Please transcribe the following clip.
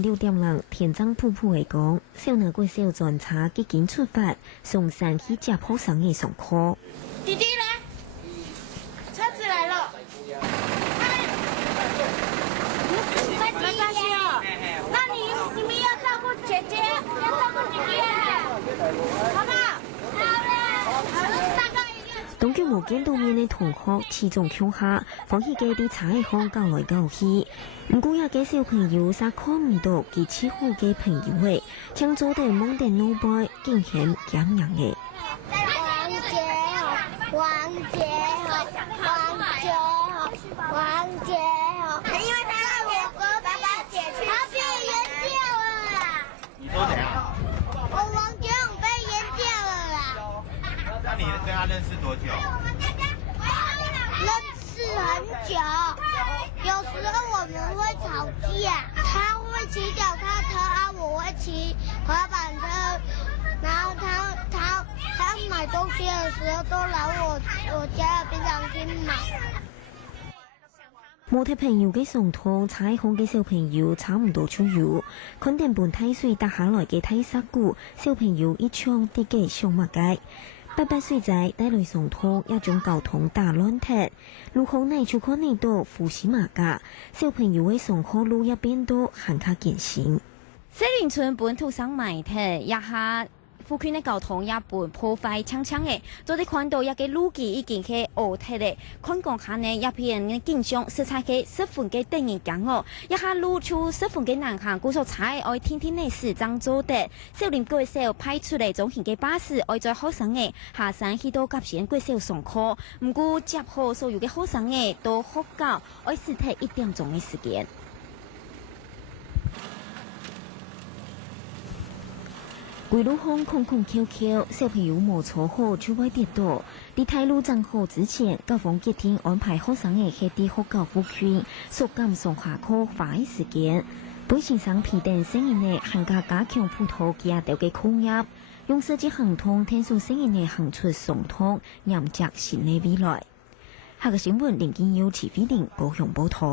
6點田增瀑布嘅講，少年貴少專車已經出發，上山去接學生嘅上課。弟弟來，車子來了。沒關係哦，那你們要照顧姐姐，要照顧弟弟，好不好？好了，大概。東區無見到面嘅同學始終強下，放棄嘅啲踩項教來教去。唔過有嘅小朋友撒科唔到幾次好嘅朋友嘅，聽做地蒙地 no boy 竟然咁樣嘅。王杰哦，因為他讓我和爸爸姐去，他被淹掉了啦。你說怎樣？我王杰勇被淹掉了啦。那你跟他認識多久？認識很久，有時候我們會吵架，他會騎腳踏車啊，我會騎滑板車，然後他買東西的時候都來我家的冰箱廳買。冇睇朋友嘅上堂，踩項嘅小朋友差唔多出遊，肯定半梯水打下來嘅梯沙鼓，小朋友一唱啲嘅上馬街。8歲仔帶來上堂，一種交通大亂踢，路口內就可能到扶士馬家，小朋友喺上課路一邊都行卡健行。西林村本土生媒體一下。附近嘅交通也本破壞強強嘅，做啲看到一個路基已經去烏塌咧，看講下呢一片嘅景象，實在嘅10分嘅等人講哦，一下路出10分嘅難行，故所踩愛天天嘅市長做得，少年貴少派出嚟總行嘅巴士，愛在學生嘅下山去到甲線貴少上課，唔過接好所有嘅學生嘅都學教，愛時睇1點鐘嘅時間。歸路巷空空蹺蹺，小朋友冇坐好就會跌倒。喺太路正好之前，校方決定安排學生嘅去啲學校附近，縮減上下課花嘅時間。本先生批定成人嘅更加加強葡萄架掉嘅控壓，用設計行通聽數成人嘅行出上通，迎接新嘅未來。下個新聞連見有齊飛定高雄報道。